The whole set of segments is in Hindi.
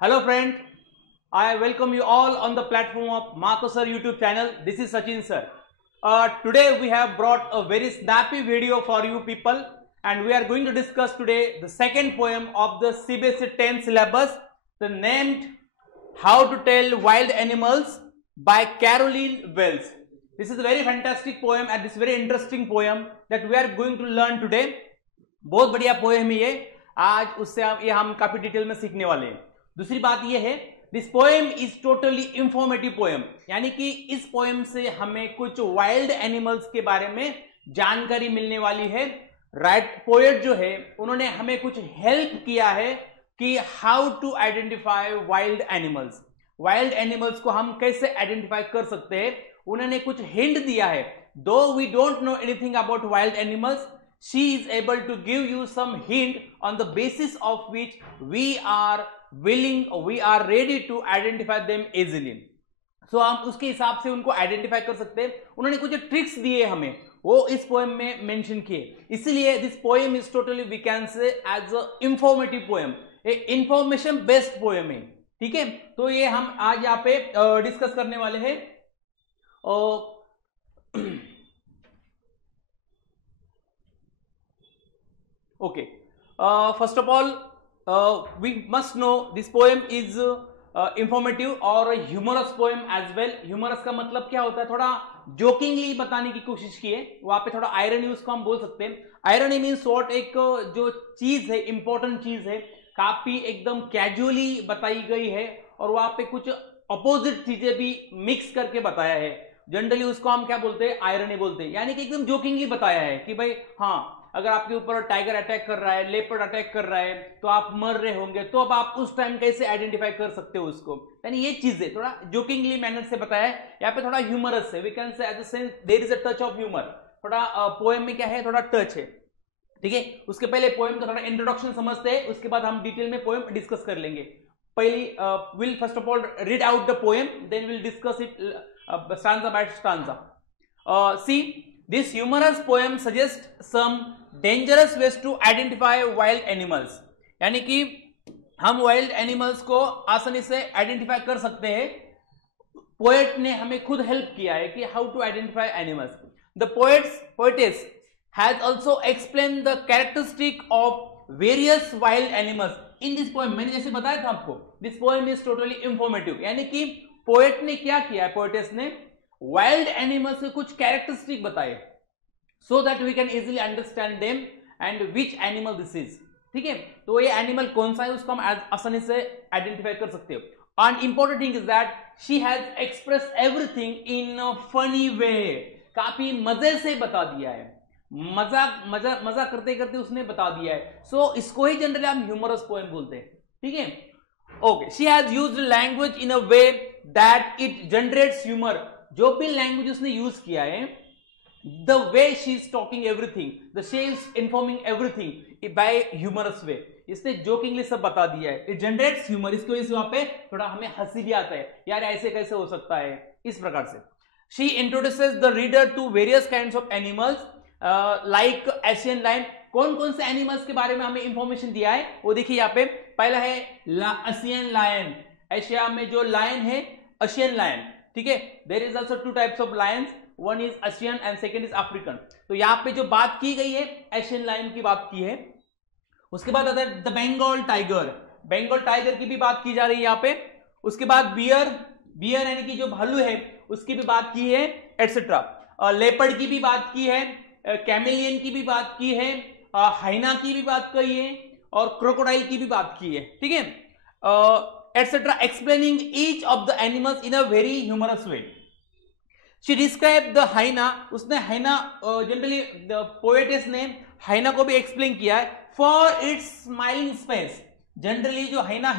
Hello friend, I welcome you all on the platform of Marco Sir YouTube channel. This is Sachin Sir. Today we have brought a very snappy video for you people, and we are going to discuss today the second poem of the CBSE 10 syllabus, the named How to Tell Wild Animals by Caroline Wells. This is a very fantastic poem and this very interesting poem that we are going to learn today. बहुत बढ़िया पोएम है ये, आज उससे हम काफी डिटेल में सीखने वाले हैं. दूसरी बात ये है, this poem is totally informative poem, यानी कि इस पोएम से हमें कुछ वाइल्ड एनिमल्स के बारे में जानकारी मिलने वाली है. पोएट जो है उन्होंने हमें कुछ हेल्प किया है कि how to identify wild animals. Wild animals को हम कैसे आइडेंटिफाई कर सकते हैं, उन्होंने कुछ हिंट दिया है. Though we don't know anything about wild animals, she is able to give you some hint on the basis of which we are ready to identify them easily. So हम उसके हिसाब से उनको आइडेंटिफाई कर सकते हैं. उन्होंने कुछ ट्रिक्स दिए हमें, वो इस पोएम में मेंशन किए. इसलिए this poem is totally we can say as a informative poem, a information based poem है. ठीक है, तो ये हम आज यहाँ पे डिस्कस करने वाले हैं. Okay, first of all, we must know this poem is informative और humorous poem as well. Humorous का मतलब क्या होता है, थोड़ा जोकिंगली बताने की कोशिश की है. वहां पे थोड़ा आयरनी उसको हम बोल सकते हैं. आयरनी मीन्स व्हाट, एक जो चीज है, इंपॉर्टेंट चीज है, काफी एकदम कैजुअली बताई गई है और वहां पे कुछ अपोजिट चीजें भी मिक्स करके बताया है. जनरली उसको हम क्या बोलते हैं, आयरनी बोलते हैं. यानी कि एकदम जोकिंगली बताया है कि भाई हाँ, अगर आपके ऊपर टाइगर अटैक कर रहा है, लेपर्ड अटैक कर रहा है, तो आप मर रहे होंगे, तो अब आप उस टाइम कैसे आइडेंटिफाई कर सकते हो उसको. यानी ये चीजें थोड़ा जोकिंगली मैनर से बताया है. यहाँ पे थोड़ा ह्यूमरस है, we can say as a sense there is a touch of humour. थोड़ा पोएम में क्या है, थोड़ा टच है. ठीक है, उसके पहले पोएम का थोड़ा इंट्रोडक्शन समझते हैं, उसके बाद हम डिटेल में पोएम डिस्कस कर लेंगे. पहली we'll first of all read out the poem, then we'll discuss it stanza by stanza. See, this humorous poem suggests some dangerous ways to identify wild animals. यानी कि हम वाइल्ड एनिमल्स को आसानी से आइडेंटिफाई कर सकते हैं. पोएट ने हमें खुद हेल्प किया है कि how to identify animals. The poetess has also explain the characteristic of various wild animals in this poem. मैंने जैसे बताया था आपको, this poem is totally informative. यानी कि पोएट ने क्या किया है, पोएटेस ने वाइल्ड एनिमल्स के कुछ कैरेक्टरिस्टिक बताए, so that we can easily understand them and which animal this is. ठीक है, तो ये एनिमल कौन सा है उसको हम आसानी से आइडेंटिफाई कर सकते हो. And important thing is that she has express everything in a funny way. काफी मजे से बता दिया है, मजा करते करते उसने बता दिया है. सो इसको ही जनरली हम ह्यूमरस पोएम बोलते हैं. ठीक है, okay. She has used language in a way that it generates humour. जो भी लैंग्वेज उसने यूज किया है, the way she is talking everything, the she is informing everything by humorous way. इसने जोकिंगली सब बता दिया है. It generates humour. इसकी वजह से वहां पे थोड़ा हमें हंसी भी आता है, यार ऐसे कैसे हो सकता है, इस प्रकार से. She introduces the reader to various kinds of animals like Asian lion. कौन कौन से एनिमल्स के बारे में हमें इंफॉर्मेशन दिया है वो देखिए. यहाँ पे पहला है एशियन लायन. एशिया में जो लायन है, एशियन लायन. ठीक है, there is also two types of lions, one is Asian and second is African. तो यहाँ पे जो बात की गई है, एशियन लायन की बात की है. उसके बाद आता है the Bengal tiger. Bengal tiger की भी बात की जा रही है यहाँ पे. उसके बाद बियर यानी कि जो भालू है उसकी भी बात की है, एटसेट्रा. लेपर्ड की भी बात की है, कैमेलियन की भी बात की है, हाइना की भी बात की है और क्रोकोडाइल की भी बात की है. ठीक है, etc., explaining each of the animals in a very humorous way. She described the hyena. उसने hyena generally the poetess ने hyena को भी explain किया है for its smiling face. Generally जो hyena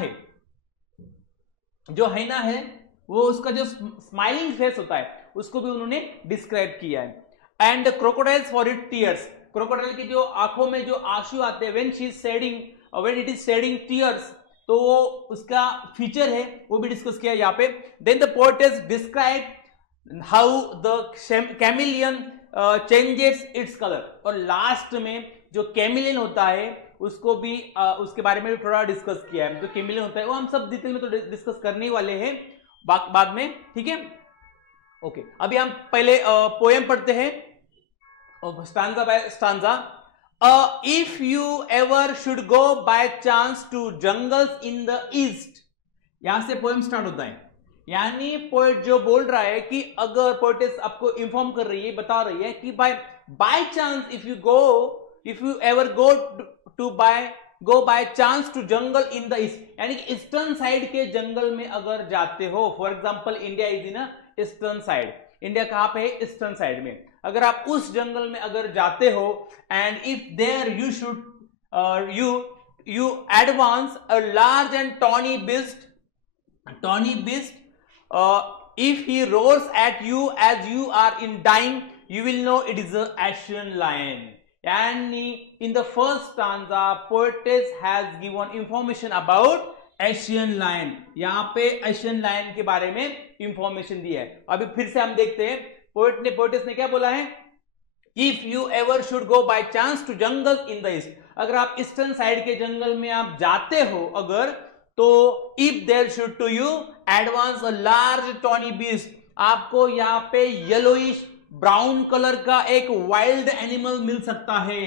है वो उसका जो smiling face होता है उसको भी उन्होंने describe किया है. And crocodiles for its tears. crocodile की जो आंखों में जो आंसू आते हैं, when it is shedding tears, तो वो उसका फीचर है, वो भी डिस्कस किया यहाँ पे. Then the poetess describe how the chameleon changes its colour, और लास्ट में जो कैमिलियन होता है उसको भी उसके बारे में भी थोड़ा डिस्कस किया है। जो कैमिलियन होता है वो हम सब डिटेल में तो डिस्कस करने वाले हैं बाद में, ठीक है। ओके, अभी हम पहले पोएम पढ़ते हैं stanza by stanza. If you ever should go by chance to jungles in the east, यहां से पोएम स्टार्ट होता है। यानी पोएट जो बोल रहा है कि अगर पोएटेस आपको इंफॉर्म कर रही है, बता रही है कि by chance if you ever go by chance to jungle in the east, यानी कि ईस्टर्न साइड के जंगल में अगर जाते हो, for example India is in eastern side, India कहां पे है, ईस्टर्न साइड में, अगर आप उस जंगल में अगर जाते हो, and if there you should you advance a large and tawny beast, if he roars at you as you are in dying, you will know it is an Asian lion. Yani in the first stanza, poetess has given information about Asian lion. यहाँ पे Asian lion के बारे में इंफॉर्मेशन दी है। अभी फिर से हम देखते हैं पोएटेस ने क्या बोला है। If you ever should go by chance to jungle in the east, अगर आप ईस्टर्न साइड के जंगल में आप जाते हो अगर, तो if there should to you advance a large tawny beast, आपको यहां पे येलोइश ब्राउन कलर का एक वाइल्ड एनिमल मिल सकता है।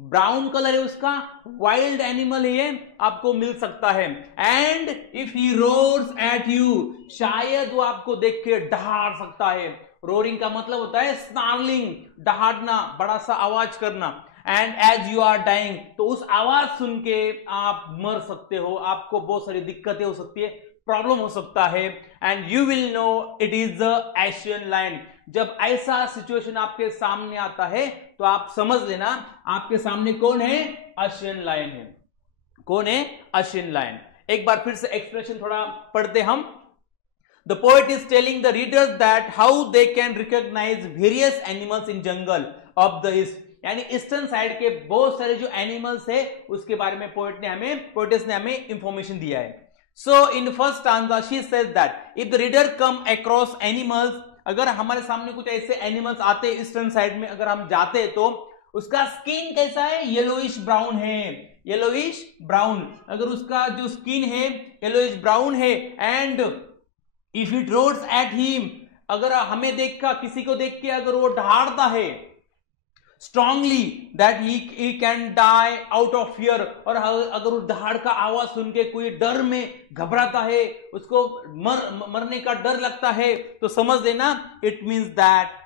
ब्राउन कलर है उसका, वाइल्ड एनिमल है, आपको मिल सकता है। And if he roars at you, शायद वो आपको देख के दहाड़ सकता है। रोरिंग का मतलब होता है स्नार्लिंग, दहाड़ना, बड़ा सा आवाज करना। And as you are dying, तो उस आवाज सुन के आप मर सकते हो, आपको बहुत सारी दिक्कतें हो सकती है, प्रॉब्लम हो सकता है। And you will know it is the Asian lion. जब ऐसा सिचुएशन आपके सामने आता है तो आप समझ लेना आपके सामने कौन है, एशियन लायन है। कौन है, एशियन लायन। एक बार फिर से एक्सप्रेशन थोड़ा पढ़ते हम। The poet is telling the readers that how they can recognize various animals in jungle of the east, यानी ईस्टर्न साइड के बहुत सारे जो एनिमल्स है उसके बारे में पोएटेस ने हमें इंफॉर्मेशन दिया है। So in first stanza she says that if the reader come across animals, अगर हमारे सामने कुछ ऐसे एनिमल्स आते हैं ईस्टर्न साइड में, अगर हम जाते हैं तो उसका स्किन कैसा है, येलोइश ब्राउन है, येलोइश ब्राउन। अगर उसका जो स्किन है येलोइश ब्राउन है, and if it roars at him, अगर हमें देखकर, किसी को देख के अगर वो दहाड़ता है strongly, that he can die out of fear, और अगर उस दहाड़ का आवाज सुन के कोई डर में घबराता है, उसको मरने का डर लगता है, तो समझ लेना it means that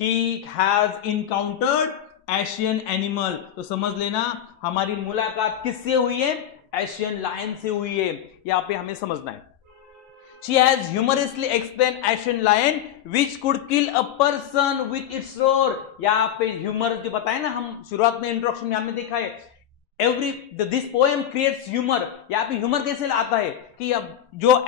he has encountered Asian animal. तो समझ लेना हमारी मुलाकात किससे हुई है, एशियन लायन से हुई है। यहां पे हमें समझना है। She has humorously explained Asian lion which could kill a person with its roar. यहाँ पे ह्यूमर जो बताया ना, हम शुरुआत में इंट्रोडक्शन में हमने देखा है दिस पोएम क्रिएट्स ह्यूमर। यहाँ पे ह्यूमर कैसे आता है कि अब जो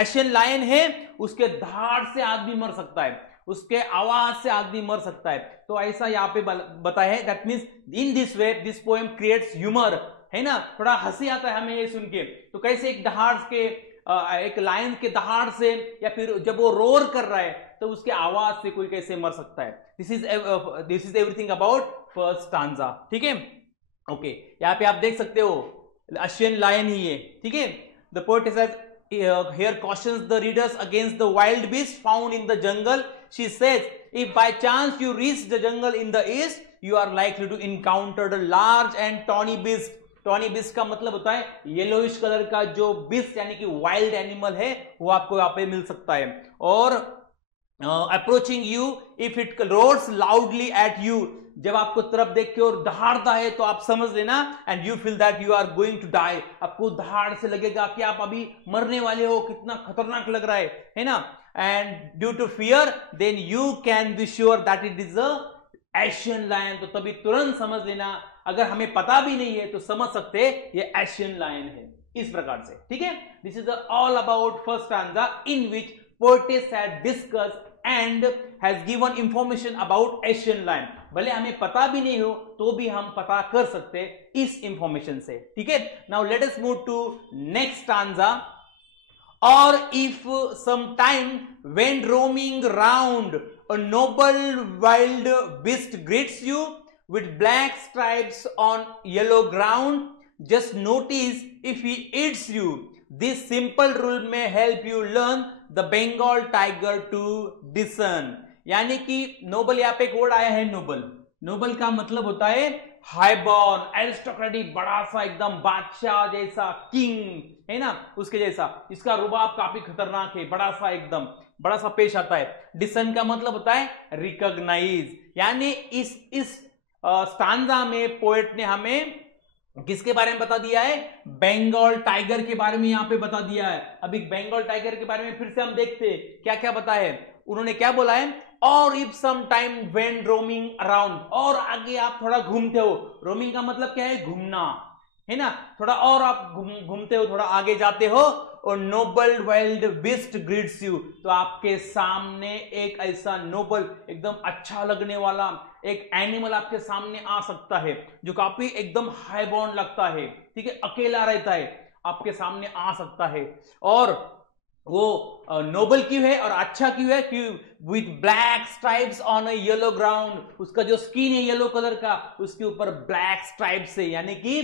एशियन लायन है उसके धाड़ से आदमी मर सकता है, उसके आवाज से आदमी मर सकता है। तो ऐसा यहाँ पे बताया है। That means in this way this poem creates humour, है ना, थोड़ा हंसी आता है हमें ये सुन के। तो कैसे एक दहाड़ के एक लायन के दहाड़ से, या फिर जब वो रोर कर रहा है तो उसके आवाज से कोई कैसे मर सकता है। This is everything about first stanza, ठीक है। ओके, यहाँ पे आप देख सकते हो एशियन लायन ही है, ठीक है। The poet says here cautions the readers against the wild beasts found in the jungle. She says if by chance you reach the jungle in the east, you are likely to encounter a large and tawny beast. Tawny beast का मतलब होता है येलोइश कलर का जो बिस्ट, यानी कि वाइल्ड एनिमल है, वो आपको यहाँ पे मिल सकता है। और approaching you if it roars loudly at you, जब आपको तरफ देख के और दहाड़ता है तो आप समझ लेना and you feel that you are going to die, आपको दहाड़ से लगेगा कि आप अभी मरने वाले हो, कितना खतरनाक लग रहा है ना। And due to fear then you can be sure that it is a Asian lion. तो तभी तुरंत समझ लेना, अगर हमें पता भी नहीं है तो समझ सकते ये एशियन लायन है, इस प्रकार से, ठीक है। This is all about first stanza in which poetess had discussed and has given information about Asian lion. भले हमें पता भी नहीं हो तो भी हम पता कर सकते इस इंफॉर्मेशन से, ठीक है। Now let us move to next stanza. Or if sometime when roaming round a noble wild beast greets you with black stripes on yellow ground. Just notice if he eats you. This simple rule may help you learn the Bengal tiger to discern. यानी कि नोबल, यहाँ पे एक वर्ड आया है नोबल. नोबल का मतलब होता है हाईबॉर्न, एरिस्टोक्रेटिक, बड़ा सा एकदम बादशाह जैसा, किंग है ना, उसके जैसा. इसका रुबाब काफी खतरनाक है, बड़ा सा एकदम बड़ा सा पेश आता है. डिसन का मतलब होता है रिकॉग्नाइज. यानी इस स्टांजा में पोएट ने हमें किसके बारे में बता दिया है? बंगाल टाइगर के बारे में यहां पे बता दिया है. अभी बंगाल टाइगर के बारे में फिर से हम देखते हैं क्या क्या बता है. उन्होंने क्या बोला है? और if sometime when roaming around, और आगे आप थोड़ा घूमते हो. रोमिंग का मतलब क्या है? घूमना है ना. थोड़ा और आप घूमते हो, थोड़ा आगे जाते हो, और noble wild beast greets you, तो आपके सामने एक ऐसा नोबल, एकदम अच्छा लगने वाला एक एनिमल आपके सामने आ सकता है जो काफी एकदम हाईबॉर्न लगता है, ठीक है, अकेला रहता है, आपके सामने आ सकता है. और वो नोबल क्यों है और अच्छा क्यों है? क्यों? With black stripes on a yellow ground. उसका जो स्किन है येलो कलर का, उसके ऊपर ब्लैक स्ट्राइप्स है, यानी कि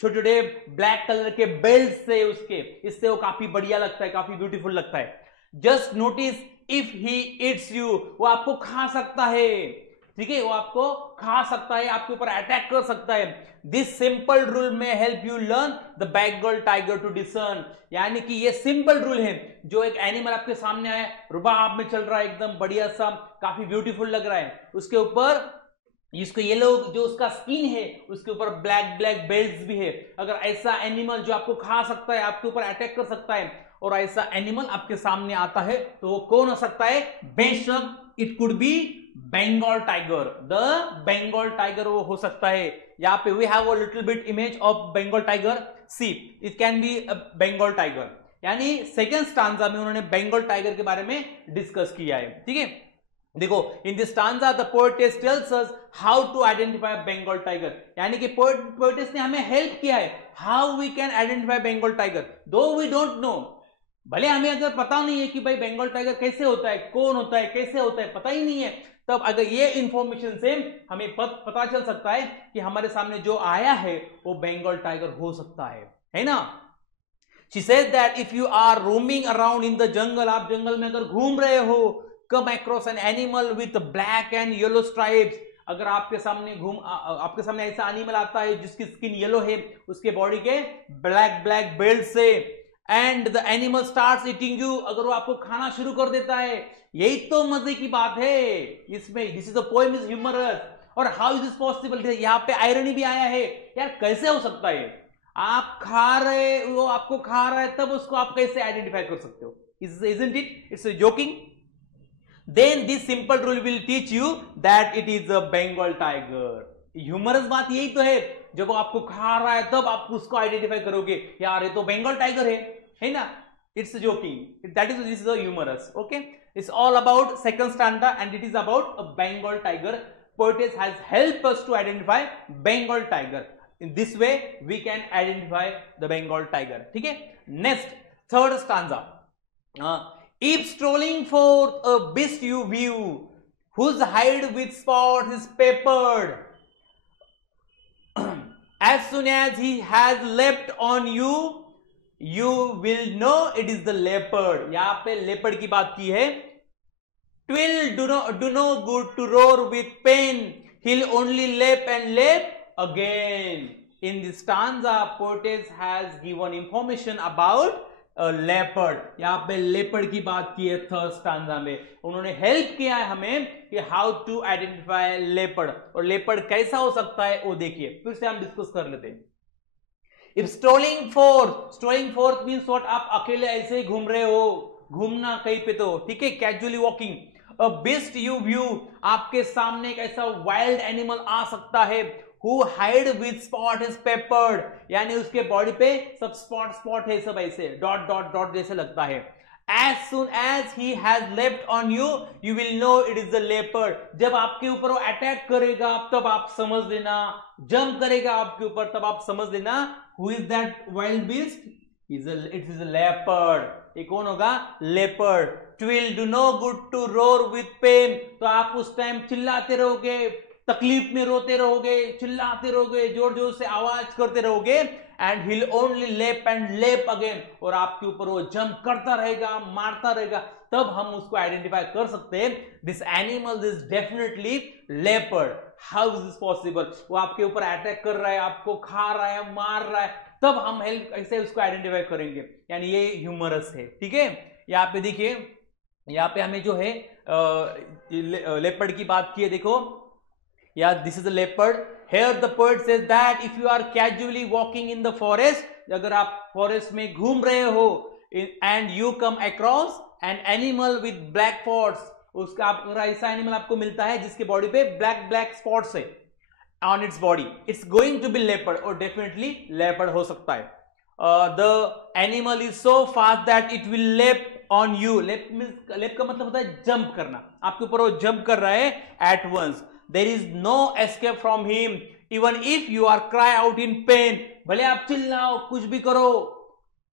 छोटे छोटे ब्लैक कलर के बेल्ट से उसके, इससे वो काफी बढ़िया लगता है, काफी ब्यूटीफुल लगता है. Just notice if he it's you, वो आपको खा सकता है, ठीक है, वो आपको खा सकता है, आपके ऊपर अटैक कर सकता है. This simple rule may help you learn the Bengal tiger to discern. यानी कि ये सिंपल रूल है, जो एक एनिमल आपके सामने आया, रुबाब में चल रहा है, एकदम बढ़िया सा, काफी ब्यूटीफुल लग रहा है, उसके ऊपर इसको येलो जो उसका स्किन है, उसके ऊपर ब्लैक ब्लैक बेल्ट्स भी है. अगर ऐसा एनिमल जो आपको खा सकता है, आपके ऊपर अटैक कर सकता है, और ऐसा एनिमल आपके सामने आता है, तो वो कौन हो सकता है? बेशक it could be Bengal tiger. The Bengal tiger वो हो सकता है. यहाँ पे we have a little bit image of Bengal tiger. See it can be Bengal tiger. यानी सेकेंड स्टांजा में उन्होंने बंगाल टाइगर के बारे में डिस्कस किया है, ठीक है. देखो, in this stanza the poetess tells us how to identify Bengal tiger. यानी कि पोएटेस ने हमें हेल्प किया है how we can identify Bengal tiger, though we don't know. भले हमें अगर पता नहीं है कि भाई बंगाल टाइगर कैसे होता है, कौन होता है, कैसे होता है, पता ही नहीं है, तब अगर ये इंफॉर्मेशन से हमें पता चल सकता है कि हमारे सामने जो आया है वो बंगाल टाइगर हो सकता है ना. She says that if you are roaming around in the jungle, आप जंगल में अगर घूम रहे हो, come across an animal with black and yellow stripes, अगर आपके सामने ऐसा एनिमल आता है जिसकी स्किन येलो है, उसके बॉडी के ब्लैक ब्लैक बेल्ट से, and the animal starts eating you, अगर वो आपको खाना शुरू कर देता है, यही तो मजे की बात है इसमें. This is the poem is humorous. और हाउ इज दिस पॉसिबल? यहाँ पे आयरनी भी आया है. यार कैसे हो सकता है? आप खा रहे, वो आपको खा रहा है, तब उसको आप कैसे आइडेंटिफाई कर सकते हो? Isn't it? It's joking. Then this simple rule will teach you that it is a Bengal tiger. Humorous बात यही तो है, जब वो आपको खा रहा है तब आप उसको आइडेंटिफाई करोगे, यार ये तो बंगाल टाइगर है ना. It's joking. That is this is humorous. Okay, it's all about second stanza and it is about a Bengal tiger. Poetess has help us to identify Bengal tiger. In this way we can identify the Bengal tiger. ठीक है. Next, third stanza. If strolling forth a beast you view, whose hide with spots is peppered, as soon as he has leapt on you, you will know it is the leopard. यहाँ पे leopard की बात की है. Twill do no good to roar with pain, he'll only leap and leap again. In this stanza, poetess has given information about a leopard. यहाँ पे leopard की बात की है थर्ड स्टांजा में. उन्होंने हेल्प किया है हमें कि हाउ टू आइडेंटिफाई leopard, और leopard कैसा हो सकता है वो देखिए, फिर से हम डिस्कस कर लेते हैं. If strolling forth means what? आप अकेले ऐसे ही घूम रहे हो, घूमना कहीं पे, तो ठीक है, casually walking. A beast you view, आपके सामने एक ऐसा वाइल्ड एनिमल आ सकता है. Who hide with spot is peppered, यानी उसके बॉडी पे सब स्पॉट है, सब ऐसे डॉट डॉट डॉट जैसे लगता है. As soon as he has leapt on you, you will know it is the leopard. जब आपके ऊपर वो अटैक करेगा तब आप समझ लेना, जंप करेगा आपके ऊपर तब आप समझ लेना, who is that wild beast? It is a leopard. ये कौन होगा? Leopard. It will do no good to roar with pain, तो आप उस टाइम चिल्लाते रहोगे, तकलीफ में रोते रहोगे, चिल्लाते रहोगे, जोर जोर से आवाज करते रहोगे, एंड ही विल ओनली लेप एंड लेप अगेन, और आपके ऊपर वो जंप करता रहेगा, मारता रहेगा। तब हम उसको आइडेंटिफाई कर सकते हैं, this animal is definitely leopard. How is this possible? वो आपके ऊपर अटैक कर रहा है, आपको खा रहा है, मार रहा है, तब हम हेल्प ऐसे उसको आइडेंटिफाई करेंगे, यानी ये ह्यूमरस है। ठीक है, यहाँ पे देखिए, यहाँ पे हमें जो है लेपर्ड की बात की है, देखो, या this is a leopard. Here the poet says that if you are casually walking in the forest, अगर आप फॉरेस्ट में घूम रहे हो and you come across an animal with black spots, उसका अगर ऐसा एनिमल आपको मिलता है जिसके बॉडी पे ब्लैक स्पॉट्स है on its body, it's going to be leopard, और definitely leopard हो सकता है। The animal is so fast that it will leap on you. Leap का मतलब होता है जंप करना, आपके ऊपर वो जंप कर रहा है at once. There is no escape from him, even if you are cry out in pain. भले आप चिल्लाओ, कुछ भी करो,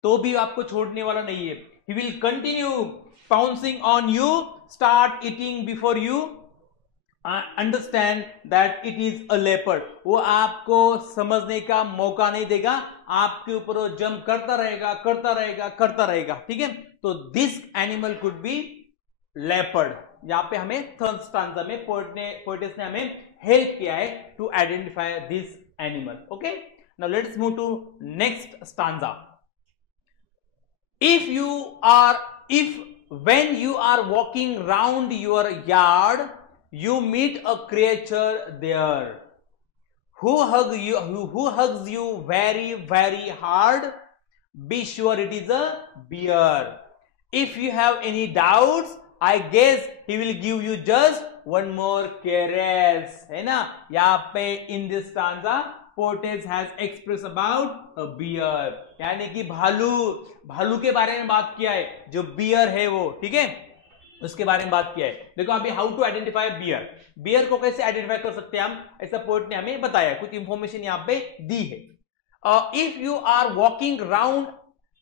तो भी आपको छोड़ने वाला नहीं है। He will continue pouncing on you, start eating before you understand that it is a leopard. वो आपको समझने का मौका नहीं देगा, आपके ऊपर वो जंप करता रहेगा, करता रहेगा, करता रहेगा। ठीक है, तो this animal could be leopard. यहां पे हमें थर्ड स्टांजा में पोएटेस ने हमें हेल्प किया है to identify this animal. Okay, now let's move to next stanza. if when you are walking round your yard, you meet a creature there who hugs you very, very hard, be sure it is a bear. If you have any doubts, I guess he will give you just one more caress. है ना, यहाँ पे in this stanza poetess has expressed about a bear, यानी कि भालू के बारे में बात किया है, जो बियर है वो, ठीक है, उसके बारे में बात किया है। देखो अभी हाउ टू आइडेंटिफाई बियर को कैसे आइडेंटिफाई कर सकते हैं हम, ऐसा पोएट ने हमें बताया, कुछ इंफॉर्मेशन यहाँ पे दी है। If you are walking round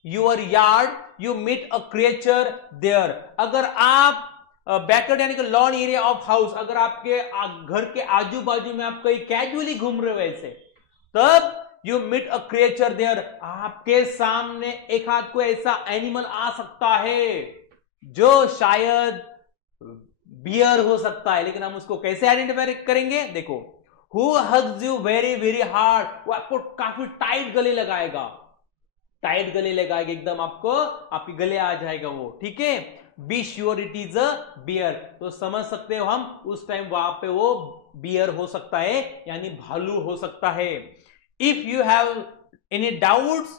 your yard, you meet a creature there. अगर आप बैकवर्ड यानी कि लॉन एरिया ऑफ हाउस, अगर आपके घर के आजू बाजू में आप कहीं कैजुअली घूम रहे हो ऐसे, तब you meet a creature there, आपके सामने एक हाथ को ऐसा एनिमल आ सकता है जो शायद बियर हो सकता है, लेकिन हम उसको कैसे आइडेंटिफाई करेंगे? देखो, who hugs you very very hard, वो आपको काफी टाइट गले लगाएगा, टाइट गले लगाएगा एकदम, आपको आपके गले आ जाएगा वो, ठीक है। Be sure it is a bear, तो समझ सकते हो हम उस टाइम वहां पे वो बियर हो सकता है, यानी भालू हो सकता है। If you have any doubts,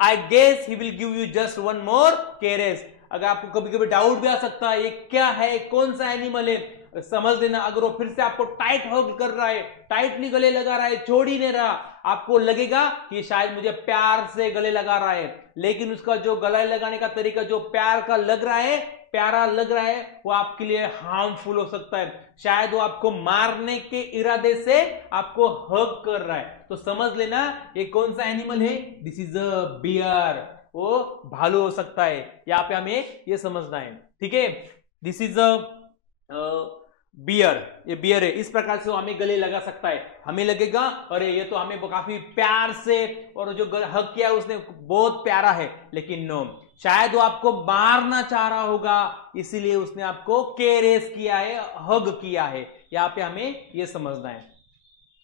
I guess he will give you just one more caress. अगर आपको कभी कभी डाउट भी आ सकता है ये क्या है, कौन सा एनिमल है, समझ लेना, अगर वो फिर से आपको टाइट हग कर रहा है, टाइटली गले लगा रहा है, छोड़ ही नहीं रहा, आपको लगेगा कि शायद मुझे प्यार से गले लगा रहा है, लेकिन उसका जो गले लगाने का तरीका जो प्यार का लग रहा है, प्यारा लग रहा है, वो आपके लिए हार्मफुल हो सकता है। शायद वो आपको मारने के इरादे से आपको हग कर रहा है, तो समझ लेना ये कौन सा एनिमल है, दिस इज अ बियर, वो भालू हो सकता है। यहाँ पे हमें ये समझना है, ठीक है, दिस इज अ बियर, ये बियर है, इस प्रकार से वो हमें गले लगा सकता है। हमें लगेगा अरे ये तो हमें काफी प्यार से, और जो हग किया उसने बहुत प्यारा है, लेकिन नो, शायद वो आपको मारना चाह रहा होगा, इसीलिए उसने आपको केरेस किया है, हग किया है। यहाँ पे हमें ये समझना है।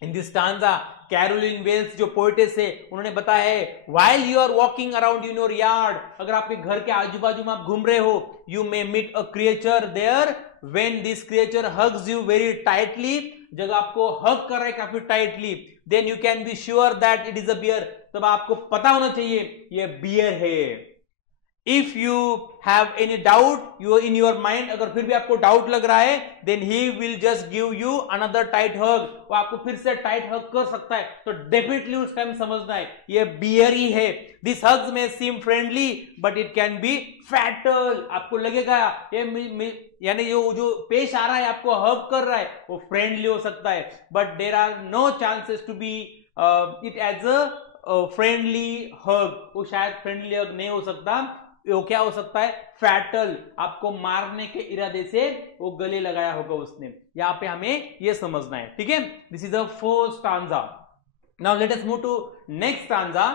In this stanza Caroline Wells जो पोएटेस है, उन्होंने बताया है, while you are walking around in your yard, अगर आपके घर के आजू बाजू में आप घूम रहे हो, you may meet a creature there, when this creature hugs you very tightly, जब आपको हग कर रहा है काफी tightly, then you can be sure that it is a bear, तब आपको पता होना चाहिए ये बियर है। If you have any doubt you in your mind, अगर फिर भी आपको डाउट लग रहा है, then he will just give you another tight hug, वो आपको फिर से टाइट हग कर सकता है, तो डेफिनेटली उस टाइम समझना है ये बियर ही है। This hugs may seem friendly but it can be fatal, आपको लगेगा ये यानी जो पेश आ रहा है, आपको हग कर रहा है, वो फ्रेंडली हो सकता है, but there are no chances to be it as a friendly hug, वो शायद फ्रेंडली हग नहीं हो सकता, वो क्या हो सकता है, फैटल, आपको मारने के इरादे से वो गले लगाया होगा उसने। यहां पे हमें ये समझना है, ठीक है। This is the first stanza. Now let us move to next stanza.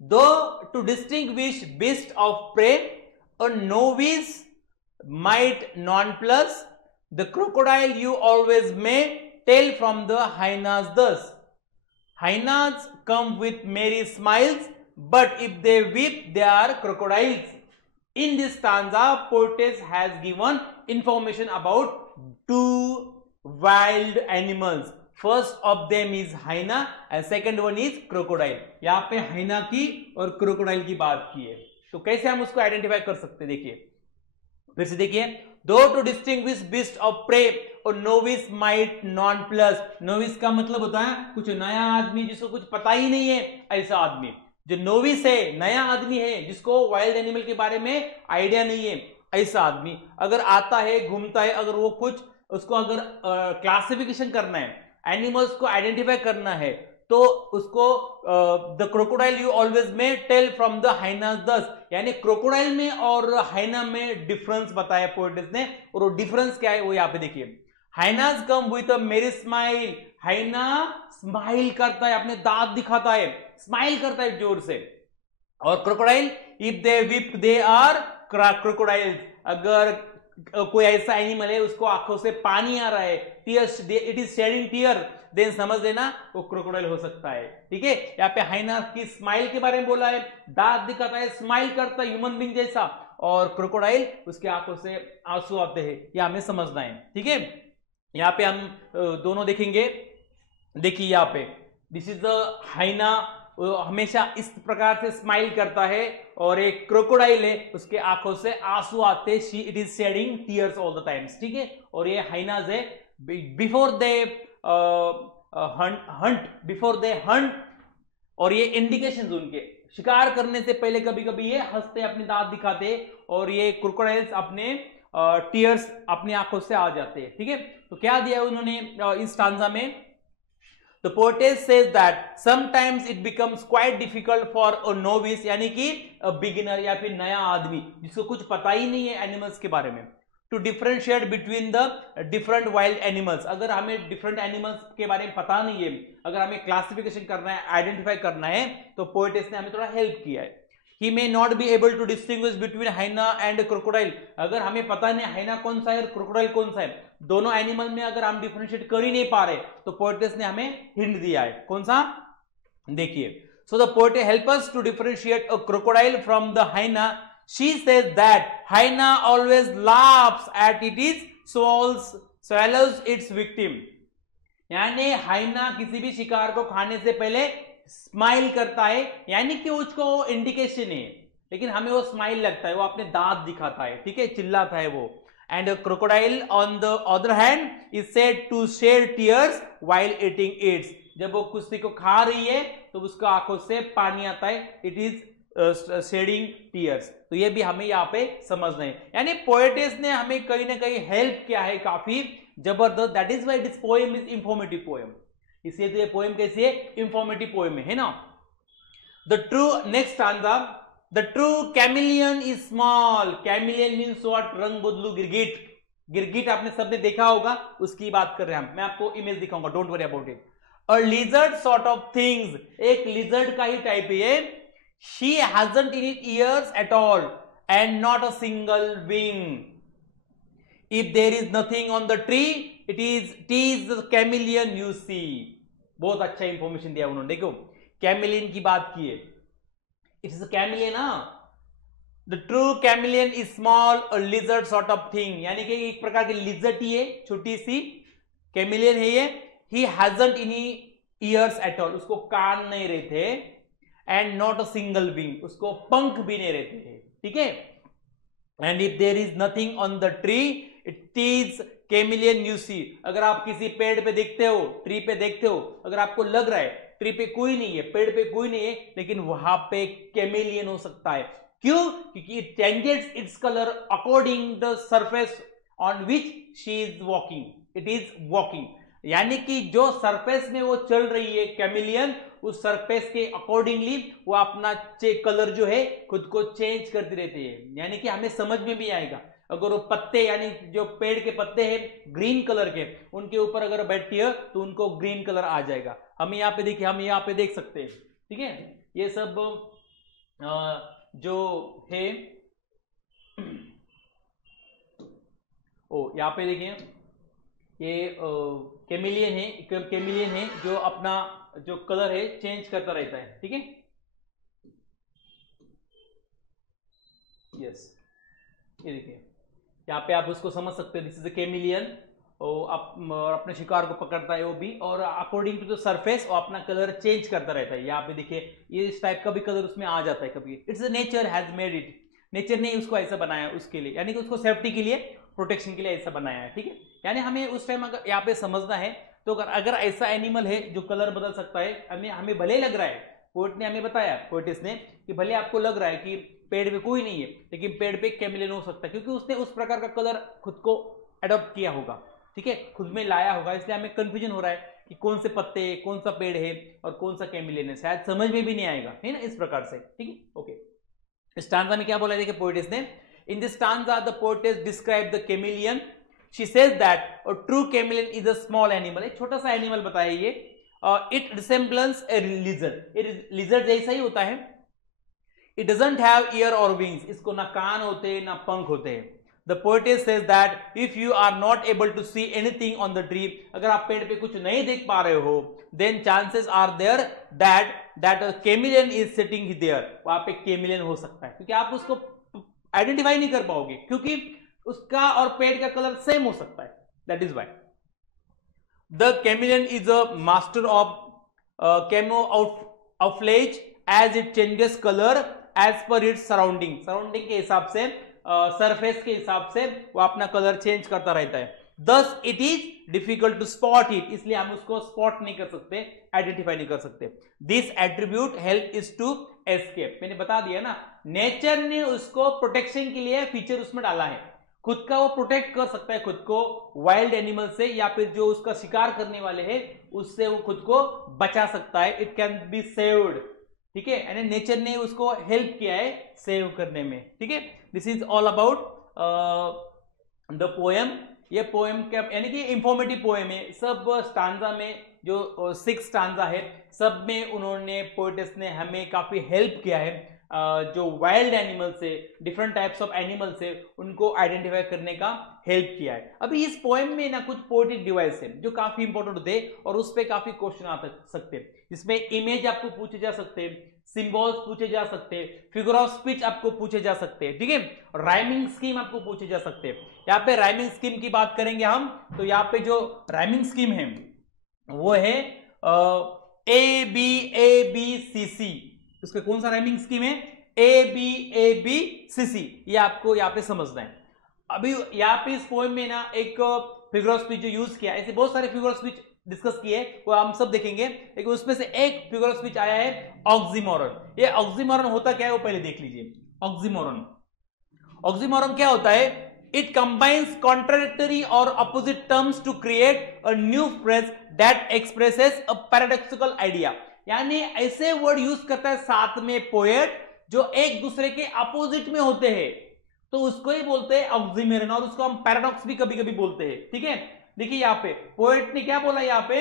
दो to distinguish beast of prey, a novice might nonplus the crocodile you always may tell from the hyenas thus. Hyenas come with merry smiles, but if they weep, they are crocodiles. In this stanza, poetess has given information about two wild animals. First of them is hyena and second one is crocodile. यहाँ पे hyena की और crocodile की बात की है, तो कैसे हम उसको आइडेंटिफाई कर सकते हैं, देखिए फिर से देखिए। Though to distinguish beast of prey और novice might nonplus। novice का मतलब होता है कुछ नया आदमी जिसको कुछ पता ही नहीं है, ऐसा आदमी। जो नोविस है, नया आदमी है जिसको वाइल्ड एनिमल के बारे में आइडिया नहीं है, ऐसा आदमी अगर आता है, घूमता है, अगर वो कुछ उसको अगर क्लासिफिकेशन करना है, एनिमल्स को आइडेंटिफाई करना है, तो उसको द क्रोकोडाइल यू ऑलवेज में टेल फ्रॉम द हाइनास दस, यानी क्रोकोडाइल में और हाइना में डिफरेंस बताया पोएटिस ने, और वो डिफरेंस क्या है वो यहाँ पे देखिए। हाइनास कम विथ अ मेरी स्माइल, हाइना स्माइल करता है, अपने दांत दिखाता है, स्माइल करता है जोर से। और crocodile if they weep they are crocodiles, अगर कोई ऐसा एनिमल है उसको आंखों से पानी आ रहा है, tears, it is shedding tear, then समझ लेना वो क्रोकोडाइल हो सकता है, ठीक है। यहाँ पे हाइना की स्माइल के बारे में बोला है, दांत दिखाता है, स्माइल करता है ह्यूमन बीइंग जैसा, और क्रोकोडाइल उसके आंखों से आंसू आते हैं, ये हमें समझना है, ठीक है। यहाँ पे हम दोनों देखेंगे, देखिए यहाँ पे दिस इज द हाइना, हमेशा इस प्रकार से स्माइल करता है, और एक क्रोकोडाइल है उसके आंखों से आंसू आते, she it is shedding tears all the times, ठीक है। और ये हाइनाज है, before they hunt, before they hunt, और ये इंडिकेशंस उनके शिकार करने से पहले कभी कभी ये हंसते, अपने दांत दिखाते, और ये क्रोकोडाइल्स अपने टीयर्स अपनी आंखों से आ जाते हैं, ठीक है। तो क्या दिया उन्होंने इस स्टांजा में? The poetess says that sometimes it becomes quite difficult for a novice, यानी कि बिगिनर या फिर नया आदमी जिसको कुछ पता ही नहीं है एनिमल्स के बारे में, to differentiate between the different wild animals। अगर हमें डिफरेंट एनिमल्स के बारे में पता नहीं है, अगर हमें क्लासिफिकेशन करना है, आइडेंटिफाई करना है, तो पोएटेस ने हमें थोड़ा हेल्प किया है। He may not be able to distinguish between hyena and crocodile। अगर हमें पता नहीं हाइना कौन सा है और क्रोकोडाइल कौन सा है, दोनों एनिमल में अगर हम डिफरेंशिएट कर ही नहीं पा रहे, तो पोएटेस ने हमें हिंट दिया है, कौन सा, देखिए। So the poet help us to differentiate a crocodile from the hyena. She says that hyena always laughs at it swallows its victim। यानी हाइना किसी भी शिकार को खाने से पहले स्माइल करता है, यानी कि उसको इंडिकेशन है, लेकिन हमें वो स्माइल लगता है, वो अपने दांत दिखाता है, ठीक है, चिल्लाता है वो। And crocodile on the other hand is said to shed tears while eating its. जब वो किसी को खा रही है तो उसका आंखों से पानी आता है, इट इज शेडिंग टीयर्स। तो ये भी हमें यहाँ पे समझना है, यानी पोएटेस ने हमें कहीं ना कहीं हेल्प किया है काफी जबरदस्त। That is why this poem is informative poem, इसलिए तो ये पोएम कैसी है, इंफॉर्मेटिव पोएम है ना। The true next stanza, the true chameleon is small. Chameleon means what, रंग बदलू गिरगिट। गिरगिट आपने सबने देखा होगा, उसकी बात कर रहे हैं हम। मैं आपको इमेज दिखाऊंगा, don't worry about it. A lizard sort of things, एक लिजर्ड का ही टाइप है। She hasn't in it ears at all and not a single wing. If there is nothing on the tree it is the chameleon you see. बहुत अच्छा इंफॉर्मेशन दिया उन्होंने, देखो कैमिलियन की बात की है, it is a chameleon. The true chameleon is small a lizard sort of thing, यानी कि एक प्रकार की लिजर्ड ही है, छोटी सी कैमिलियन है ये। He hasn't any ears at all, उसको कान नहीं रहते, and not a single wing, उसको पंख भी नहीं रहते हैं, ठीक है। And if there is nothing on the tree it is chameleon you see. अगर आप किसी पेड़ पे देखते हो, ट्री पे देखते हो, अगर आपको लग रहा है ट्री पे कोई नहीं है, पेड़ पे कोई नहीं है, लेकिन वहां पे कैमिलियन हो सकता है। क्यों? क्योंकि it changes its colour according the surface on which she is walking, it is walking. यानी कि जो सरफेस में वो चल रही है कैमिलियन, उस सरफेस के अकॉर्डिंगली वो अपना कलर जो है खुद को चेंज करती रहती है। यानी कि हमें समझ में भी आएगा, अगर वो पत्ते यानी जो पेड़ के पत्ते हैं ग्रीन कलर के, उनके ऊपर अगर बैठती है तो उनको ग्रीन कलर आ जाएगा। हम यहाँ पे देखिए, हम यहाँ पे देख सकते हैं, ठीक है। ये सब जो है यहाँ पे देखिए, ये कैमिलियन है जो अपना जो कलर है चेंज करता रहता है, ठीक है। यस, ये देखिए यहाँ पे आप उसको समझ सकते हैं, दिस इज अ कैमिलियन, और अपने शिकार को पकड़ता है वो भी, और अकॉर्डिंग टू द सरफेस वो अपना कलर चेंज करता रहता है। यहाँ पे देखिए ये इस टाइप का भी कलर उसमें आ जाता है कभी। It's nature has made it, nature ने उसको ऐसा बनाया उसके लिए, यानी कि उसको सेफ्टी के लिए, प्रोटेक्शन के लिए ऐसा बनाया है, ठीक है। यानी हमें उस टाइम अगर यहाँ पे समझना है तो अगर ऐसा एनिमल है जो कलर बदल सकता है, हमें भले लग रहा है, पोएट ने हमें बताया, पोएटिस ने, कि भले आपको लग रहा है कि पेड़ पे कोई नहीं है, लेकिन पेड़ पे कैमिलियन हो सकता है, क्योंकि उसने उस प्रकार का कलर खुद को अडॉप्ट किया होगा, ठीक है, खुद में लाया होगा। इसलिए हमें कंफ्यूजन हो रहा है कि कौन से पत्ते, कौन सा पेड़ है और कौन सा कैमिलियन है, शायद समझ में भी नहीं आएगा, है ना, इस प्रकार से, ठीक है। ओके, स्टांजा में क्या बोला देखिए पोएटिस ने, इन this stanza the poet's describe the chameleon, she says that a true chameleon is a small animal, एक छोटा सा एनिमल बताया ये, it resemblance A lizard, lizard जैसा ही होता है। इट डजंट हैव ईयर और विंग्स, इसको ना कान होते ना पंख होते हैं। The poetess says that if you are not able to see anything on the tree, अगर आप पेड़ पे कुछ नहीं देख पा रहे हो, then chances are there that a chameleon is sitting there, वहां पे कैमिलियन हो सकता है, क्योंकि आप उसको आइडेंटिफाई नहीं कर पाओगे, क्योंकि उसका और पेड़ का कलर सेम हो सकता है। That is why the chameleon is a master of camouflage as it changes colour as per its surrounding, surrounding के हिसाब से, सरफेस के हिसाब से वो अपना कलर चेंज करता रहता है। Thus it is difficult to spot it, इसलिए हम उसको स्पॉट नहीं कर सकते, आइडेंटिफाई नहीं कर सकते। This attribute help is to escape, मैंने बता दिया ना, नेचर ने उसको प्रोटेक्शन के लिए फीचर उसमें डाला है, खुद का वो प्रोटेक्ट कर सकता है खुद को वाइल्ड एनिमल से, या फिर जो उसका शिकार करने वाले हैं उससे वो खुद को बचा सकता है। इट कैन बी सेव्ड, ठीक है, यानी नेचर ने उसको हेल्प किया है सेव करने में, ठीक है। This is all about the poem. ये पोएम क्या, यानी कि इंफॉर्मेटिव पोएम है। सब स्टांजा में जो 6 स्टांजा है, सब में उन्होंने, पोएटिस ने हमें काफी हेल्प किया है, जो वाइल्ड एनिमल्स है, डिफरेंट टाइप्स ऑफ एनिमल्स है, उनको आइडेंटिफाई करने का हेल्प किया है। अभी इस पोएम में ना कुछ पोएटिक डिवाइस है जो काफी इंपॉर्टेंट होते हैं और उस पर काफी क्वेश्चन आ सकते हैं। इसमें इमेज आपको पूछे जा सकते हैं, सिंबल्स पूछे जा सकते हैं, फिगर ऑफ स्पीच आपको पूछे जा सकते हैं, ठीक है, राइमिंग स्कीम आपको पूछे जा सकते हैं। यहाँ पे राइमिंग स्कीम की बात करेंगे हम, तो यहाँ पे जो राइमिंग स्कीम है वो है ABABCC, उसका कौन सा राइमिंग स्कीम है, ABABCC, ये आपको यहाँ पे समझना है। अभी यहाँ पे इस पोएम में ना एक फिगर ऑफ स्पीच जो यूज किया, ऐसे बहुत सारे फिगर ऑफ स्पीच डिस्कस किए, वो हम सब देखेंगे, लेकिन उसमें से एक फिगर ऑफ स्पीच आया है ऑक्सीमोरन। ये ऑक्सीमोरन होता क्या है वो पहले देख लीजिए। ऑक्सीमोरन, ऑक्सीमोरन क्या होता है, इट कंबाइंस कॉन्ट्राडिक्टरी और opposite terms to create a new phrase that expresses a paradoxical idea, यानी ऐसे वर्ड यूज करता है साथ में पोएट जो एक दूसरे के अपोजिट में होते हैं, तो उसको ही बोलते हैं ऑक्सीमोरन, और उसको हम पैराडॉक्स भी कभी कभी बोलते हैं, ठीक है। देखिए यहाँ पे पोएट ने क्या बोला, यहाँ पे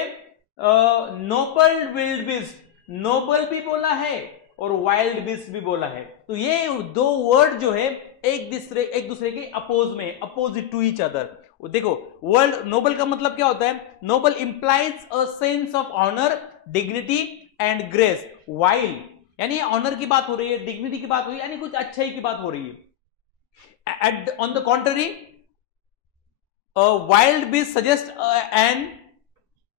नोबल विल्ड बीस्ट, नोबल भी बोला है और वाइल्ड बीस्ट भी बोला है, तो ये दो वर्ड जो है एक दूसरे के अपोज में, अपोजिट टू ईच अदर। देखो वर्ड नोबल का मतलब क्या होता है, noble implies a sense of honour, dignity and grace, wild यानी ऑनर की बात हो रही है, डिग्निटी की बात हो रही है, यानी कुछ अच्छाई की बात हो रही है। On the contrary wild beast suggest an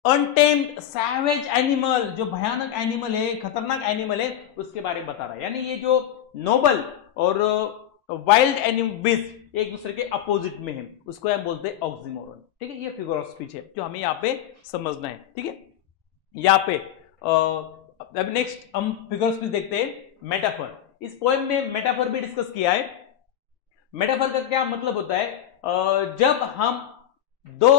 untamed savage animal, जो भयानक एनिमल है, खतरनाक एनिमल है, उसके बारे में बता रहा है। यानी ये जो नोबल और वाइल्ड एनिमल बीस्ट एक दूसरे के अपोजिट में है, उसको हम बोलते हैं ऑक्सीमोरन, ठीक है। ये फिगर ऑफ स्पीच है जो हमें यहाँ पे समझना है, ठीक है। यहाँ पे अब नेक्स्ट हम फिगर ऑफ स्पीच देखते हैं, मेटाफर। इस पोएम में मेटाफर भी डिस्कस किया है। मेटाफर का क्या मतलब होता है, जब हम दो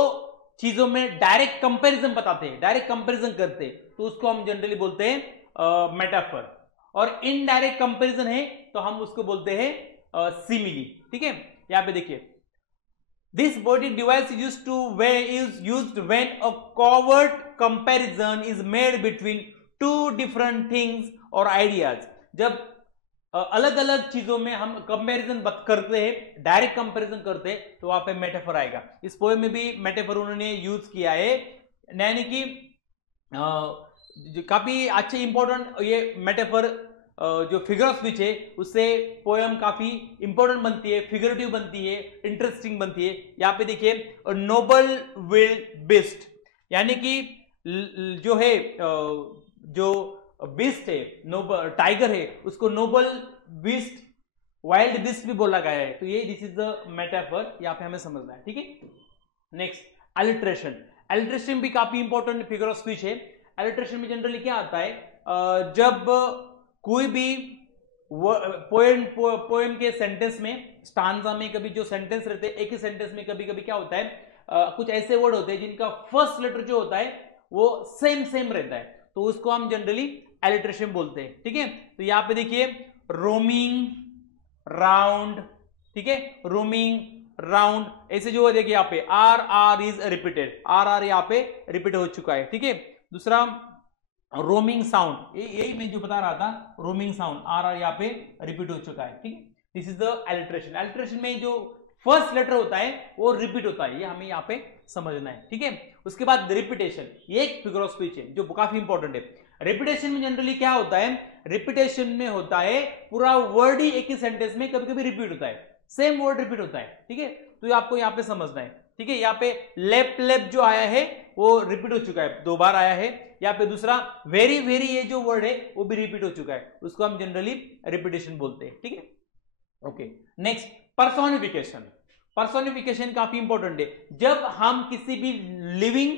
चीजों में डायरेक्ट कंपैरिजन बताते हैं, डायरेक्ट कंपैरिजन करते हैं, तो उसको हम जनरली बोलते हैं मेटाफर। और इनडायरेक्ट कंपैरिजन है तो हम उसको बोलते हैं सिमिली। ठीक है, यहां पे देखिए, this poetic device is used when a covert comparison is made between two different things और आइडियाज। जब अलग अलग चीजों में हम कंपैरिजन करते हैं, डायरेक्ट कंपैरिजन करते हैं, तो वहां पे मेटाफर आएगा। इस पोएम में भी मेटाफर उन्होंने यूज किया है, यानी कि काफी अच्छे इंपॉर्टेंट ये मेटाफर जो फिगर ऑफ स्पीच है उससे पोएम काफी इंपॉर्टेंट बनती है, फिगरेटिव बनती है, इंटरेस्टिंग बनती है। यहां पे देखिए, नोबल विल्ड बिस्ट, यानी कि जो है जो बिस्ट है, नोबल टाइगर है, उसको नोबल बिस्ट, वाइल्ड बिस्ट भी बोला गया है। तो ये दिस इज द मेटाफर, यहां पे हमें समझना है। ठीक है, नेक्स्ट अलिट्रेशन। अलिट्रेशन भी काफी इंपॉर्टेंट फिगर ऑफ स्पीच है। अलिट्रेशन में जनरली क्या आता है, जब कोई भी पोएम के सेंटेंस में, स्टांजा में कभी जो सेंटेंस रहते हैं, एक ही सेंटेंस में कभी कभी क्या होता है, कुछ ऐसे वर्ड होते हैं जिनका फर्स्ट लेटर जो होता है वो सेम सेम रहता है, तो उसको हम जनरली एलिट्रेशन बोलते हैं। ठीक है, तो यहां पे देखिए, रोमिंग राउंड, ठीक है, रोमिंग राउंड, ऐसे जो है देखिए यहाँ पे R R is repeated, R R यहाँ पे रिपीट हो चुका है। ठीक है, दूसरा रोमिंग साउंड, यही मैं जो बता रहा था, रोमिंग साउंड, आर आर यहाँ पे रिपीट हो चुका है। ठीक है, this is the alliteration. Alliteration में जो फर्स्ट लेटर होता है वो रिपीट होता है, ये हमें यहाँ पे समझना है। ठीक है, उसके बाद रिपीटेशन, ये एक फिगर ऑफ स्पीच है जो काफी इंपॉर्टेंट है। रिपीटेशन में जनरली क्या होता है, रिपीटेशन में होता है पूरा वर्ड ही एक ही सेंटेंस में कभी कभी रिपीट होता है, सेम वर्ड रिपीट होता है। ठीक है, तो आपको यहाँ पे समझना है। ठीक है, यहाँ पे लेप लेप जो आया है वो रिपीट हो चुका है, 2 बार आया है। यहाँ पे दूसरा वेरी वेरी, ये जो वर्ड है वो भी रिपीट हो चुका है, उसको हम जनरली रिपीटेशन बोलते हैं। ठीक है, ओके, नेक्स्ट पर्सोनिफिकेशन। पर्सोनिफिकेशन काफी इंपॉर्टेंट है। जब हम किसी भी लिविंग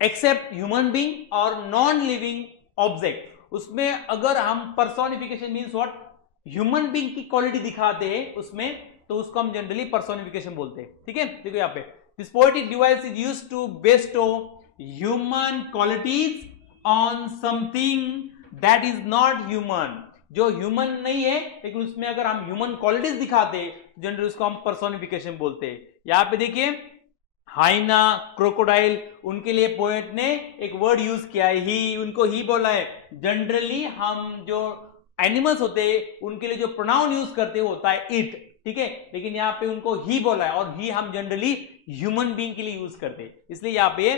एक्सेप्ट ह्यूमन बीइंग और नॉन लिविंग ऑब्जेक्ट, उसमें अगर हम personification means what, human being की क्वालिटी दिखाते हैं उसमें, तो उसको हम जनरली पर्सोनिफिकेशन बोलते हैं। ठीक है, देखो यहाँ पे, this poetic device is used to bestow human qualities on something that is not human, जो ह्यूमन नहीं है लेकिन उसमें अगर हम ह्यूमन क्वालिटीज दिखाते हैं जनरली उसको हम पर्सोनिफिकेशन बोलते हैं। यहां पे देखिए, हाइना, क्रोकोडाइल, उनके लिए पोएट ने एक वर्ड यूज किया है, ही, उनको ही बोला है। जनरली हम जो एनिमल्स होते हैं उनके लिए जो प्रोनाउन यूज करते हैं वो होता है इट। ठीक है, लेकिन यहाँ पे उनको ही बोला है, और ही हम जनरली ह्यूमन बीइंग के लिए यूज करते हैं, इसलिए यहाँ पे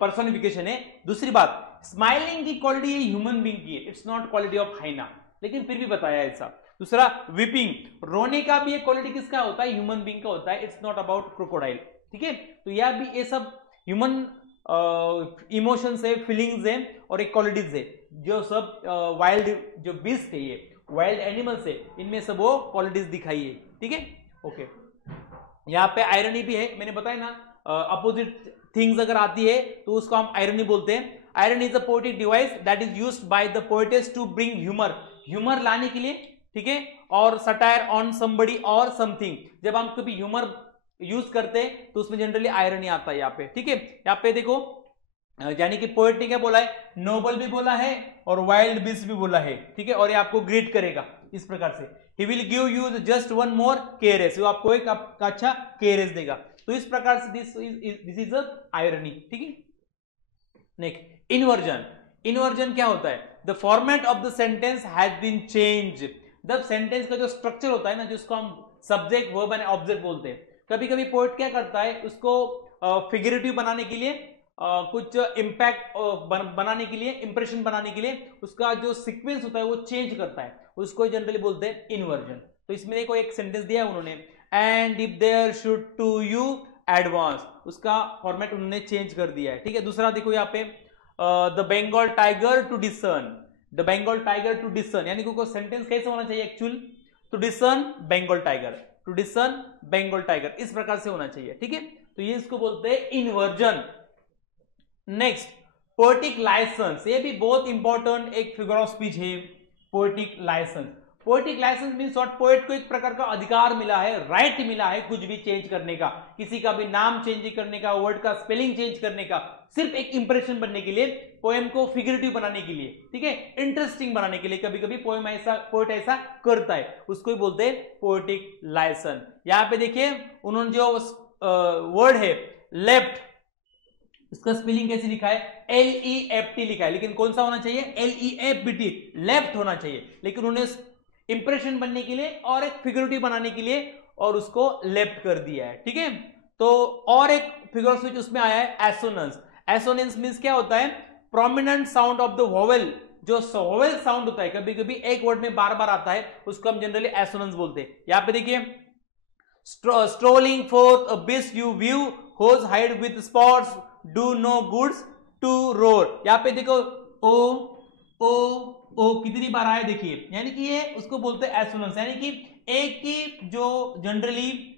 पर्सोनिफिकेशन है। दूसरी बात, स्माइलिंग की क्वालिटी ह्यूमन बीइंग की है, इट्स नॉट क्वालिटी ऑफ हाइना, लेकिन फिर भी बताया ऐसा। दूसरा, वीपिंग, रोने का भी एक क्वालिटी किसका होता है, ह्यूमन बीइंग का होता है, इट्स नॉट अबाउट क्रोकोडाइल। ठीक है, तो यह भी, ये सब ह्यूमन इमोशंस है, फीलिंग्स है और एक क्वालिटीज है, जो सब वाइल्ड जो बीस्ट है, ये वाइल्ड एनिमल्स है, इनमें सब वो क्वालिटीज दिखाई है। ठीक है, ओके, यहाँ पे आयरनी भी है, मैंने बताया ना, अपोजिट थिंग्स अगर आती है तो उसको हम आयरनी बोलते हैं। Irony is a poetic device that is used by the poetess to bring humour, humour लाने के लिए। ठीक है, और सटायर ऑन समबडी और समथिंग, जब हम कभी ह्यूमर यूज करते हैं तो उसमें जनरली आयरनी आता है यहाँ पे। ठीक है, यहाँ पे देखो, यानी कि पोएट ने क्या बोला है, नोबल भी बोला है और वाइल्ड बीस्ट भी बोला है। ठीक है, और ये आपको ग्रीट करेगा इस प्रकार से, he will give you just one more caress, वो आपको एक आपका अच्छा केयरेस देगा। तो इस प्रकार से दिस इज आयरनी। ठीक है, नेक्स्ट इन्वर्जन। इन्वर्जन क्या होता है, the format of the sentence has been change, जब सेंटेंस का जो स्ट्रक्चर होता है ना, जिसको हम सब्जेक्ट, वर्ब एंड ऑब्जेक्ट बोलते हैं, कभी कभी पोएट क्या करता है, उसको फिगरेटिव बनाने के लिए, कुछ इंपैक्ट बनाने के लिए, इंप्रेशन बनाने के लिए उसका जो सीक्वेंस होता है वो चेंज करता है, उसको जनरली बोलते हैं इन्वर्जन। तो इसमें देखो एक सेंटेंस दिया है उन्होंने, and if there should to you advance, उसका फॉर्मेट उन्होंने चेंज कर दिया है। ठीक है, दूसरा देखो यहाँ पे, the Bengal tiger to discern, the Bengal tiger to discern, यानी कि सेंटेंस कैसे होना चाहिए actual, to discern Bengal tiger, to discern Bengal tiger, इस प्रकार से होना चाहिए। ठीक है, तो ये इसको बोलते हैं इन्वर्जन। नेक्स्ट, पोएटिक लाइसेंस, ये भी बहुत इंपॉर्टेंट एक फिगर ऑफ स्पीच है, poetic licence. Poetic licence means what, poet को एक प्रकार का अधिकार मिला है, राइट मिला है कुछ भी चेंज करने का, किसी का भी नाम चेंज करने का, वर्ड का स्पेलिंग चेंज करने का, सिर्फ एक इंप्रेशन बनने के लिए, पोएम को फिगरेटिव बनाने के लिए, ठीक है, इंटरेस्टिंग बनाने के लिए। कभी कभी पोएट ऐसा करता है, उसको ही बोलते हैं पोएटिक लाइसेंस। यहां पे देखिए उन्होंने जो वर्ड है लेफ्ट, इसका स्पेलिंग कैसे लिखा है, LEFT लिखा है, लेकिन कौन सा होना चाहिए, LEFT, लेफ्ट होना चाहिए, लेकिन उन्होंने इंप्रेशन बनने के लिए और एक फिगरेटिव बनाने के लिए और उसको लेफ्ट कर दिया है, ठीक है। तो और एक फिगर स्विच उसमें आया है एसोनेंस। एसोनेंस मींस क्या होता है, prominent sound of the vowel, जो वोवेल साउंड होता है कभी कभी एक वर्ड में बार बार आता है, उसको हम जनरली एसोनेंस बोलते हैं। यहां पे देखिए strolling forth a beast you view whose hide with spots do no goods to roar. यहां पे देखो ओ ओ ओ कितनी बार आया देखिए, यानी कि ये उसको बोलते हैं एसोनेंस, यानी कि एक की जो जनरली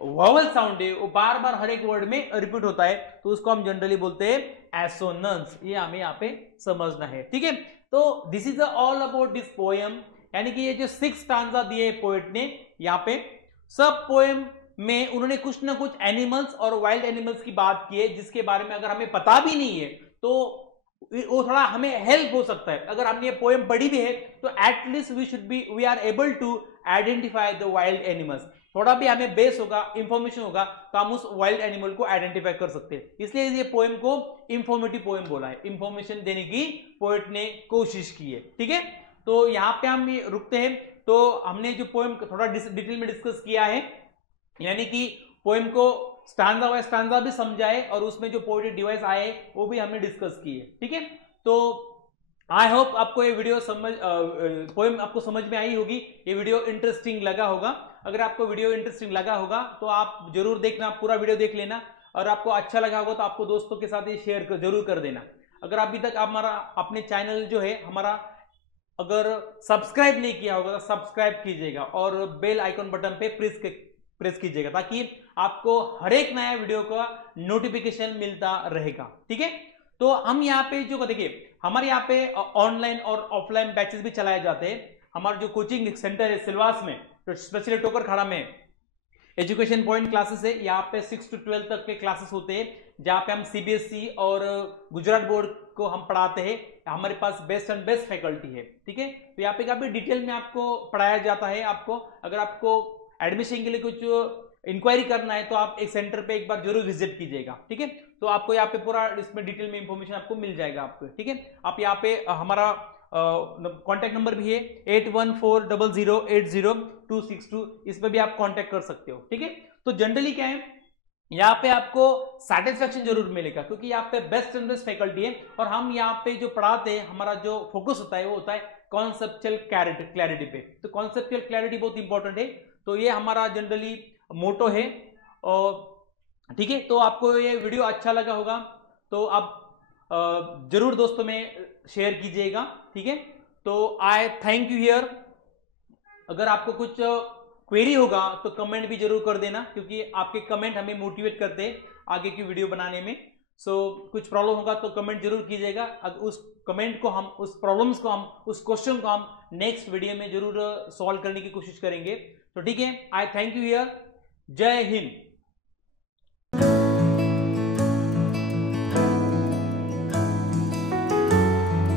वोवेल साउंड है वो बार बार हर एक वर्ड में रिपीट होता है, तो उसको हम जनरली बोलते हैं एसोनेंस। ये हमें यहाँ पे समझना है, ठीक है। तो this is all about this poem, यानी कि ये जो 6 स्टांजा दिए पोएट ने यहाँ पे, सब पोएम में उन्होंने कुछ ना कुछ एनिमल्स और वाइल्ड एनिमल्स की बात की है, जिसके बारे में अगर हमें पता भी नहीं है तो वो थोड़ा हमें हेल्प हो सकता है। अगर हमने ये पोएम पढ़ी भी है तो at least we are able to identify the wild animals, थोड़ा भी हमें बेस होगा, इंफॉर्मेशन होगा, तो हम उस वाइल्ड एनिमल को आइडेंटिफाई कर सकते हैं। इसलिए ये पोएम को इंफॉर्मेटिव पोएम बोला है, इंफॉर्मेशन देने की पोएट ने कोशिश की है, ठीक है। तो यहाँ पे हम रुकते हैं। तो हमने जो पोएम थोड़ा डिटेल में डिस्कस किया है, यानी कि पोएम को स्टांजा बाय स्टांजा भी समझाए और उसमें जो पोएटिक डिवाइस आए वो भी हमने डिस्कस किए, ठीक है। तो आई होप आपको ये वीडियो पोएम आपको समझ में आई होगी, ये वीडियो इंटरेस्टिंग लगा होगा। अगर आपको वीडियो इंटरेस्टिंग लगा होगा तो आप जरूर देखना, पूरा वीडियो देख लेना, और आपको अच्छा लगा होगा तो आपको दोस्तों के साथ ये शेयर जरूर कर देना। अगर अभी तक हमारा अपने चैनल जो है हमारा अगर सब्सक्राइब नहीं किया होगा तो सब्सक्राइब कीजिएगा और बेल आइकन बटन पे प्रेस कीजिएगा, ताकि आपको हर एक नया वीडियो का नोटिफिकेशन मिलता रहेगा, ठीक है। तो हम यहाँ पे जो देखिए हमारे यहाँ पे ऑनलाइन और ऑफलाइन बैचेस भी चलाए जाते हैं। हमारा जो कोचिंग सेंटर है सिलवास में, तो स्पेशली टोकरखाड़ा में एजुकेशन पॉइंट क्लासेस है, यहाँ पे 6 to 12 तक के क्लासेस होते हैं, जहाँ पे हम CBSE और गुजरात बोर्ड को हम पढ़ाते हैं। हमारे पास बेस्ट एंड बेस्ट फैकल्टी है, ठीक है। तो यहाँ पे काफी डिटेल में आपको पढ़ाया जाता है। आपको अगर आपको एडमिशन के लिए कुछ इंक्वायरी करना है तो आप एक सेंटर पे एक बार जरूर विजिट कीजिएगा, ठीक है। तो आपको यहाँ पे पूरा इसमें डिटेल में इंफॉर्मेशन आपको मिल जाएगा आपको, ठीक है। आप यहाँ पे हमारा कॉन्टैक्ट नंबर भी है 8140080262, इस पर भी आप कॉन्टैक्ट कर सकते हो, ठीक है। तो जनरली क्या है, यहाँ पे आपको सेटिस्फेक्शन जरूर मिलेगा, क्योंकि यहाँ पे बेस्ट एंड बेस्ट फैकल्टी है, और हम यहाँ पे जो पढ़ाते हैं हमारा जो फोकस होता है वो होता है कॉन्सेप्चुअल क्लैरिटी पे। तो कॉन्सेप्चुअल क्लैरिटी बहुत इंपॉर्टेंट है, तो ये हमारा जनरली मोटो है, और ठीक है। तो आपको ये वीडियो अच्छा लगा होगा तो आप जरूर दोस्तों में शेयर कीजिएगा, ठीक है। तो आई थैंक यू हियर। अगर आपको कुछ क्वेरी होगा तो कमेंट भी जरूर कर देना, क्योंकि आपके कमेंट हमें मोटिवेट करते हैं आगे की वीडियो बनाने में। कुछ प्रॉब्लम होगा तो कमेंट जरूर कीजिएगा, उस कमेंट को हम, उस प्रॉब्लम्स को हम, उस क्वेश्चन को हम नेक्स्ट वीडियो में जरूर सॉल्व करने की कोशिश करेंगे। तो ठीक है, आई थैंक यू हियर। जय हिंद।